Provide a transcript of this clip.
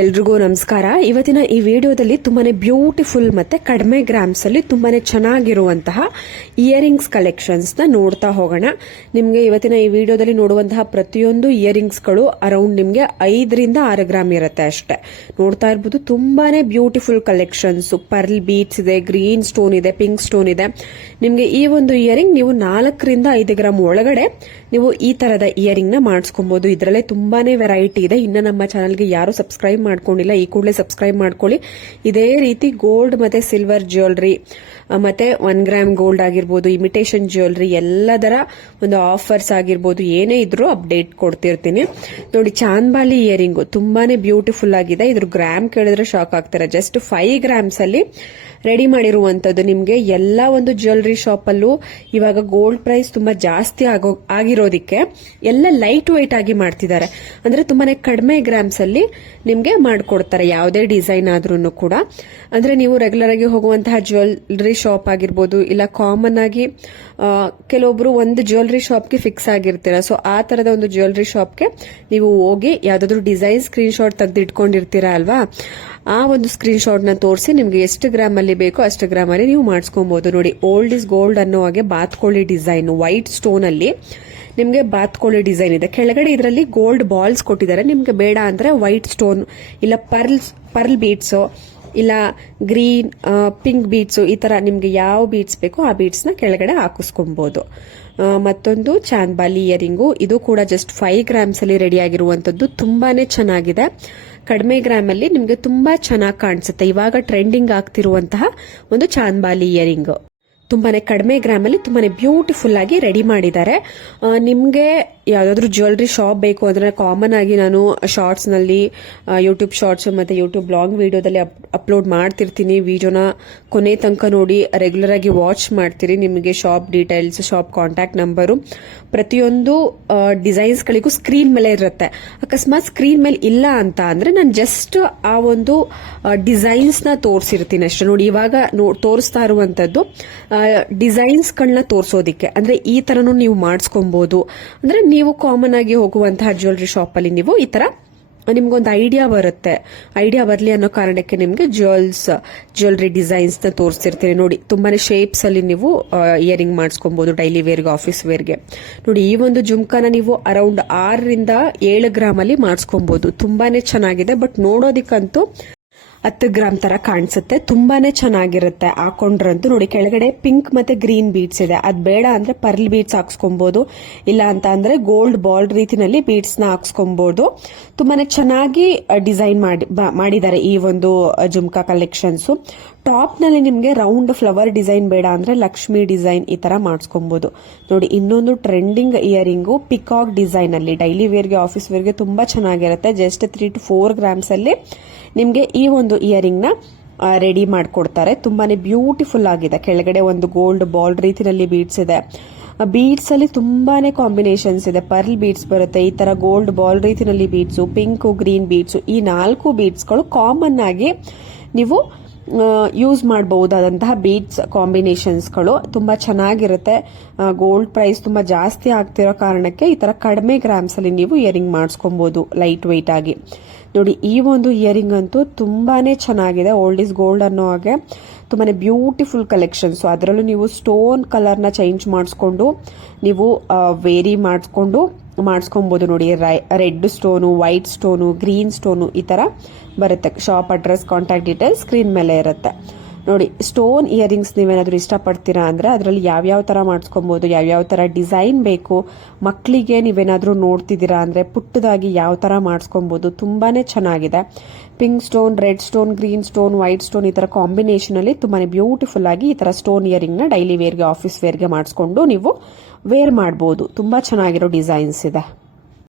ಎಲ್ರಿಗೂ ನಮಸ್ಕಾರ. ಇವತ್ತಿನ ಈ ವಿಡಿಯೋದಲ್ಲಿ ತುಂಬಾನೇ ಬ್ಯೂಟಿಫುಲ್ ಮತ್ತೆ ಕಡಿಮೆ ಗ್ರಾಮ್ಸ್ ಅಲ್ಲಿ ತುಂಬಾನೇ ಚೆನ್ನಾಗಿರುವಂತಹ ಇಯರಿಂಗ್ಸ್ ಕಲೆಕ್ಷನ್ಸ್ ನ ನೋಡ್ತಾ ಹೋಗೋಣ. ನಿಮ್ಗೆ ಇವತ್ತಿನ ಈ ವಿಡಿಯೋದಲ್ಲಿ ನೋಡುವಂತಹ ಪ್ರತಿಯೊಂದು ಇಯರಿಂಗ್ಸ್ ಗಳು ಅರೌಂಡ್ ನಿಮ್ಗೆ 5 ರಿಂದ 6 ಗ್ರಾಮ್ ಇರುತ್ತೆ ಅಷ್ಟೇ. ನೋಡ್ತಾ ಇರಬಹುದು ತುಂಬಾನೇ ಬ್ಯೂಟಿಫುಲ್ ಕಲೆಕ್ಷನ್ಸ್. ಪರ್ಲ್ ಬೀಟ್ಸ್ ಇದೆ, ಗ್ರೀನ್ ಸ್ಟೋನ್ ಇದೆ, ಪಿಂಕ್ ಸ್ಟೋನ್ ಇದೆ. ನಿಮ್ಗೆ ಈ ಒಂದು ಇಯರಿಂಗ್ ನೀವು 4 ರಿಂದ 5 ಗ್ರಾಮ್ ಒಳಗಡೆ ನೀವು ಈ ತರದ ಇಯರಿಂಗ್ ನ ಮಾಡಿಸ್ಕೊಬಹುದು. ಇದರಲ್ಲೇ ತುಂಬಾನೇ ವೆರೈಟಿ ಇದೆ. ಇನ್ನ ನಮ್ಮ ಚಾನಲ್ಗೆ ಯಾರು ಸಬ್ಸ್ಕ್ರೈಬ್ ಮಾಡ್ಕೊಂಡಿಲ್ಲ, ಈ ಕೂಡಲೇ ಸಬ್ಸ್ಕ್ರೈಬ್ ಮಾಡ್ಕೊಳ್ಳಿ. ಇದೇ ರೀತಿ ಗೋಲ್ಡ್ ಮತ್ತೆ ಸಿಲ್ವರ್ ಜ್ಯುವೆಲರಿ ಮತ್ತೆ 1 ಗ್ರಾಮ್ ಗೋಲ್ಡ್ ಆಗಿರ್ಬೋದು, ಇಮಿಟೇಷನ್ ಜ್ಯುವೆಲರಿ ಎಲ್ಲದರ ಒಂದು ಆಫರ್ಸ್ ಆಗಿರ್ಬೋದು, ಏನೇ ಇದ್ರೂ ಅಪ್ಡೇಟ್ ಕೊಡ್ತಿರ್ತೀನಿ. ನೋಡಿ, ಚಾಂದ್ಬಾಲಿ ಇಯರಿಂಗ್ ತುಂಬಾನೇ ಬ್ಯೂಟಿಫುಲ್ ಆಗಿದೆ. ಇದ್ರ ಗ್ರಾಮ್ ಕೇಳಿದ್ರೆ ಶಾಕ್ ಆಗ್ತಾರೆ. ಜಸ್ಟ್ 5 ಗ್ರಾಮ್ಸ್ ಅಲ್ಲಿ ರೆಡಿ ಮಾಡಿರುವಂತದ್ದು. ನಿಮ್ಗೆ ಎಲ್ಲಾ ಒಂದು ಜ್ಯುವೆಲರಿ ಶಾಪ್ ಅಲ್ಲೂ ಇವಾಗ ಗೋಲ್ಡ್ ಪ್ರೈಸ್ ತುಂಬಾ ಜಾಸ್ತಿ ಆಗಿರೋದಿಕ್ಕೆ ಎಲ್ಲ ಲೈಟ್ ವೆಯ್ಟ್ ಆಗಿ ಮಾಡ್ತಿದ್ದಾರೆ. ಅಂದ್ರೆ ತುಂಬಾನೇ ಕಡಿಮೆ ಗ್ರಾಮ್ಸ್ ಅಲ್ಲಿ ನಿಮ್ಗೆ ಮಾಡ್ಕೊಡ್ತಾರೆ, ಯಾವುದೇ ಡಿಸೈನ್ ಆದ್ರೂ ಕೂಡ. ಅಂದ್ರೆ ನೀವು ರೆಗ್ಯುಲರ್ ಆಗಿ ಹೋಗುವಂತಹ ಜ್ಯುವೆಲರಿ ಶಾಪ್ ಆಗಿರ್ಬೋದು, ಇಲ್ಲ ಕಾಮನ್ ಆಗಿ ಕೆಲವೊಬ್ರು ಒಂದು ಜ್ಯುವೆಲರಿ ಶಾಪ್ಗೆ ಫಿಕ್ಸ್ ಆಗಿರ್ತೀರ. ಸೊ ಆ ತರದ ಒಂದು ಜ್ಯುವೆಲರಿ ಶಾಪ್ಗೆ ನೀವು ಹೋಗಿ ಯಾವ್ದಾದ್ರು ಡಿಸೈನ್ ಸ್ಕ್ರೀನ್ ಶಾಟ್ ತೆಗೆದು ಇಟ್ಕೊಂಡಿರ್ತೀರಾ ಅಲ್ವಾ, ಆ ಒಂದು ಸ್ಕ್ರೀನ್ ಶಾಟ್ ನ ತೋರಿಸಿ ನಿಮ್ಗೆ ಎಷ್ಟು ಗ್ರಾಮ್ ಅಲ್ಲಿ ಬೇಕೋ ಅಷ್ಟು ಗ್ರಾಮ್ ಅಲ್ಲಿ ನೀವು ಮಾಡಿಸ್ಕೊಬಹುದು. ನೋಡಿ, ಓಲ್ಡ್ ಇಸ್ ಗೋಲ್ಡ್ ಅನ್ನೋ ಹಾಗೆ ಬಾತ್ಕೋಳಿ ಡಿಸೈನ್ ವೈಟ್ ಸ್ಟೋನ್ ಅಲ್ಲಿ ನಿಮ್ಗೆ ಬಾತ್ಕೋಳಿ ಡಿಸೈನ್ ಇದೆ. ಕೆಳಗಡೆ ಇದರಲ್ಲಿ ಗೋಲ್ಡ್ ಬಾಲ್ಸ್ ಕೊಟ್ಟಿದ್ದಾರೆ. ನಿಮ್ಗೆ ಬೇಡ ಅಂದ್ರೆ ವೈಟ್ ಸ್ಟೋನ್ ಇಲ್ಲ ಪರ್ಲ್ ಬೀಟ್ಸ್ ಇಲ್ಲ ಗ್ರೀನ್ ಪಿಂಕ್ ಬೀಟ್ಸ್, ಈ ತರ ನಿಮ್ಗೆ ಯಾವ ಬೀಟ್ಸ್ ಬೇಕೋ ಆ ಬೀಟ್ಸ್ ನ ಕೆಳಗಡೆ ಹಾಕಿಸ್ಕೊಬಹುದು. ಮತ್ತೊಂದು ಚಾಂದ್ಬಾಲಿ ಇಯರಿಂಗು, ಇದು ಕೂಡ ಜಸ್ಟ್ 5 ಗ್ರಾಮ್ಸ್ ಅಲ್ಲಿ ರೆಡಿ ಆಗಿರುವಂತದ್ದು. ತುಂಬಾನೇ ಚೆನ್ನಾಗಿದೆ. ಕಡಿಮೆ ಗ್ರಾಮ್ ಅಲ್ಲಿ ನಿಮ್ಗೆ ತುಂಬಾ ಚೆನ್ನಾಗಿ ಕಾಣಿಸುತ್ತೆ. ಇವಾಗ ಟ್ರೆಂಡಿಂಗ್ ಆಗ್ತಿರುವಂತಹ ಒಂದು ಚಾಂದ್ಬಾಲಿ ಇಯರಿಂಗ್ ತುಂಬಾನೇ ಕಡಿಮೆ ಗ್ರಾಮ್ ಅಲ್ಲಿ ತುಂಬಾನೇ ಬ್ಯೂಟಿಫುಲ್ ಆಗಿ ರೆಡಿ ಮಾಡಿದ್ದಾರೆ. ನಿಮ್ಗೆ ಯಾವ್ದಾದ್ರು ಜ್ಯುವೆಲರಿ ಶಾಪ್ ಬೇಕು ಅಂದ್ರೆ ಕಾಮನ್ ಆಗಿ ನಾನು ಶಾರ್ಟ್ಸ್ ನಲ್ಲಿ ಯೂಟ್ಯೂಬ್ ಶಾರ್ಟ್ಸ್ ಮತ್ತೆ ಯೂಟ್ಯೂಬ್ ಬ್ಲಾಗ್ ವಿಡಿಯೋದಲ್ಲಿ ಅಪ್ಲೋಡ್ ಮಾಡ್ತಿರ್ತೀನಿ. ವಿಡಿಯೋನ ಕೊನೆ ತನಕ ನೋಡಿ, ರೆಗ್ಯುಲರ್ ಆಗಿ ವಾಚ್ ಮಾಡ್ತೀರಿ. ನಿಮಗೆ shop details, shop contact number ಪ್ರತಿಯೊಂದು ಡಿಸೈನ್ಸ್ ಗಳಿಗೂ ಸ್ಕ್ರೀನ್ ಮೇಲೆ ಇರುತ್ತೆ. ಅಕಸ್ಮಾತ್ ಸ್ಕ್ರೀನ್ ಮೇಲೆ ಇಲ್ಲ ಅಂತ ಅಂದ್ರೆ ನಾನು ಜಸ್ಟ್ ಆ ಒಂದು ಡಿಸೈನ್ಸ್ ನ ತೋರಿಸಿರ್ತೀನಿ ಅಷ್ಟೇ. ನೋಡಿ, ಇವಾಗ ತೋರಿಸ್ತಾ ಇರುವಂತದ್ದು ಡಿಸೈನ್ಸ್ ಗಳನ್ನ ತೋರಿಸೋದಿಕ್ಕೆ. ಅಂದ್ರೆ ಈ ತರನು ನೀವು ಮಾಡಿಸ್ಕೊಬಹುದು. ಅಂದ್ರೆ ನೀವು ಕಾಮನ್ ಆಗಿ ಹೋಗುವಂತಹ ಜ್ಯುವೆಲರಿ ಶಾಪ್ ಅಲ್ಲಿ ನೀವು ಈ ತರ ನಿಮ್ಗೊಂದು ಐಡಿಯಾ ಬರುತ್ತೆ. ಐಡಿಯಾ ಬರ್ಲಿ ಅನ್ನೋ ಕಾರಣಕ್ಕೆ ನಿಮ್ಗೆ ಜ್ಯುವೆಲರಿ ಡಿಸೈನ್ಸ್ ನ ತೋರಿಸ್ತಿರ್ತೀನಿ. ನೋಡಿ, ತುಂಬಾನೇ ಶೇಪ್ಸ್ ಅಲ್ಲಿ ನೀವು ಇಯರಿಂಗ್ ಮಾಡಿಸ್ಕೊಬಹುದು ಡೈಲಿ ವೇರ್ಗೆ, ಆಫೀಸ್ ವೇರ್ಗೆ. ನೋಡಿ, ಈ ಒಂದು ಜುಮ್ಕಾನ ನೀವು ಅರೌಂಡ್ 6 ರಿಂದ 7 ಗ್ರಾಮ್ ಅಲ್ಲಿ ಮಾಡಿಸ್ಕೊಬಹುದು. ತುಂಬಾನೇ ಚೆನ್ನಾಗಿದೆ. ಬಟ್ ನೋಡೋದಿಕ್ಕಂತೂ 10 ಗ್ರಾಮ್ ತರ ಕಾಣಿಸುತ್ತೆ. ತುಂಬಾನೇ ಚೆನ್ನಾಗಿರುತ್ತೆ ಹಾಕೊಂಡ್ರಂತೂ. ನೋಡಿ, ಕೆಳಗಡೆ ಪಿಂಕ್ ಮತ್ತೆ ಗ್ರೀನ್ ಬೀಡ್ಸ್ ಇದೆ. ಅದ್ ಬೇಡ ಅಂದ್ರೆ ಪರ್ಲ್ ಬೀಡ್ಸ್ ಹಾಕ್ಸ್ಕೊಬಹುದು. ಇಲ್ಲ ಅಂತ ಅಂದ್ರೆ ಗೋಲ್ಡ್ ಬಾಲ್ ರೀತಿನಲ್ಲಿ ಬೀಡ್ಸ್ ನ ಹಾಕ್ಸ್ಕೊಬಹುದು. ತುಂಬಾನೇ ಚೆನ್ನಾಗಿ ಡಿಸೈನ್ ಮಾಡಿದ್ದಾರೆ ಈ ಒಂದು ಜುಮ್ಕಾ ಕಲೆಕ್ಷನ್ಸ್. ಟಾಪ್ ನಲ್ಲಿ ನಿಮ್ಗೆ ರೌಂಡ್ ಫ್ಲವರ್ ಡಿಸೈನ್ ಬೇಡ ಅಂದ್ರೆ ಲಕ್ಷ್ಮಿ ಡಿಸೈನ್ ಈ ತರ ಮಾಡಿಸ್ಕೊಬಹುದು. ನೋಡಿ, ಇನ್ನೊಂದು ಟ್ರೆಂಡಿಂಗ್ ಇಯರಿಂಗು ಪಿಕಾಕ್ ಡಿಸೈನ್ ಅಲ್ಲಿ ಡೈಲಿ ವೇರ್ಗೆ, ಆಫೀಸ್ ವೇರ್ಗೆ ತುಂಬಾ ಚೆನ್ನಾಗಿರುತ್ತೆ. ಜಸ್ಟ್ 3 to 4 ಗ್ರಾಮ್ಸ್ ಅಲ್ಲಿ ನಿಮ್ಗೆ ಈ ಒಂದು ಇಯರಿಂಗ್ ನ ರೆಡಿ ಮಾಡ್ಕೊಡ್ತಾರೆ. ತುಂಬಾನೇ ಬ್ಯೂಟಿಫುಲ್ ಆಗಿದೆ. ಕೆಳಗಡೆ ಒಂದು ಗೋಲ್ಡ್ ಬಾಲ್ ರೀತಿನಲ್ಲಿ ಬೀಡ್ಸ್ ಇದೆ. ಬೀಡ್ಸ್ ಅಲ್ಲಿ ತುಂಬಾನೇ ಕಾಂಬಿನೇಷನ್ಸ್ ಇದೆ. ಪರ್ಲ್ ಬೀಡ್ಸ್ ಬರುತ್ತೆ, ಈ ತರ ಗೋಲ್ಡ್ ಬಾಲ್ ರೀತಿನಲ್ಲಿ ಬೀಡ್ಸ್, ಪಿಂಕ್ ಗ್ರೀನ್ ಬೀಡ್ಸ್. ಈ 4 ಬೀಡ್ಸ್ ಗಳು ಕಾಮನ್ ಆಗಿ ನೀವು ಯೂಸ್ ಮಾಡಬಹುದಾದಂತಹ ಬೀಡ್ಸ್ ಕಾಂಬಿನೇಷನ್ಸ್ ಗಳು ತುಂಬಾ ಚೆನ್ನಾಗಿರುತ್ತೆ. ಗೋಲ್ಡ್ ಪ್ರೈಸ್ ತುಂಬಾ ಜಾಸ್ತಿ ಆಗ್ತಿರೋ ಕಾರಣಕ್ಕೆ ಈ ತರ ಕಡಿಮೆ ಗ್ರಾಮ್ಸ್ ಅಲ್ಲಿ ನೀವು ಇಯರಿಂಗ್ ಮಾಡಿಸ್ಕೊಬಹುದು ಲೈಟ್ ವೆಯ್ಟ್ ಆಗಿ. ನೋಡಿ, ಈ ಒಂದು ಇಯರಿಂಗ್ ಅಂತೂ ತುಂಬಾನೇ ಚೆನ್ನಾಗಿದೆ. ಓಲ್ಡ್ ಇಸ್ ಗೋಲ್ಡ್ ಅನ್ನೋ ಹಾಗೆ ತುಂಬಾನೇ ಬ್ಯೂಟಿಫುಲ್ ಕಲೆಕ್ಷನ್ಸ್. ಅದರಲ್ಲೂ ನೀವು ಸ್ಟೋನ್ ಕಲರ್ ನ ಚೇಂಜ್ ಮಾಡಿಸ್ಕೊಂಡು ನೀವು ವೇರಿ ಮಾಡಿಸ್ಕೊಬಹುದು. ನೋಡಿ, red stone, white stone, green stone ಈ ತರ ಬರುತ್ತೆ. Shop address, contact details screen ಮೇಲೆ ಇರುತ್ತೆ. ನೋಡಿ, ಸ್ಟೋನ್ ಇಯರಿಂಗ್ಸ್ ನೀವೇನಾದ್ರೂ ಇಷ್ಟಪಡ್ತೀರಾ ಅಂದ್ರೆ ಅದರಲ್ಲಿ ಯಾವ್ಯಾವ ತರ ಮಾಡಿಸ್ಕೊಬಹುದು, ಯಾವ್ಯಾವ ತರ ಡಿಸೈನ್ ಬೇಕು, ಮಕ್ಕಳಿಗೆ ನೀವೇನಾದ್ರೂ ನೋಡ್ತಿದ್ದೀರಾ ಅಂದ್ರೆ ಪುಟ್ಟದಾಗಿ ಯಾವ ತರ ಮಾಡಿಸ್ಕೊಬಹುದು. ತುಂಬಾನೇ ಚೆನ್ನಾಗಿದೆ. Pink stone, red stone, green stone, white stone ಈ ತರ ಕಾಂಬಿನೇಷನ್ ಅಲ್ಲಿ ತುಂಬಾನೇ ಬ್ಯೂಟಿಫುಲ್ ಆಗಿ ಈ ತರ ಸ್ಟೋನ್ ಇಯರಿಂಗ್ ನ ಡೈಲಿ ವೇರ್ಗೆ, ಆಫೀಸ್ ವೇರ್ಗೆ ಮಾಡಿಸ್ಕೊಂಡು ನೀವು ವೇರ್ ಮಾಡಬಹುದು. ತುಂಬಾ ಚೆನ್ನಾಗಿರೋ ಡಿಸೈನ್ಸ್ ಇದೆ.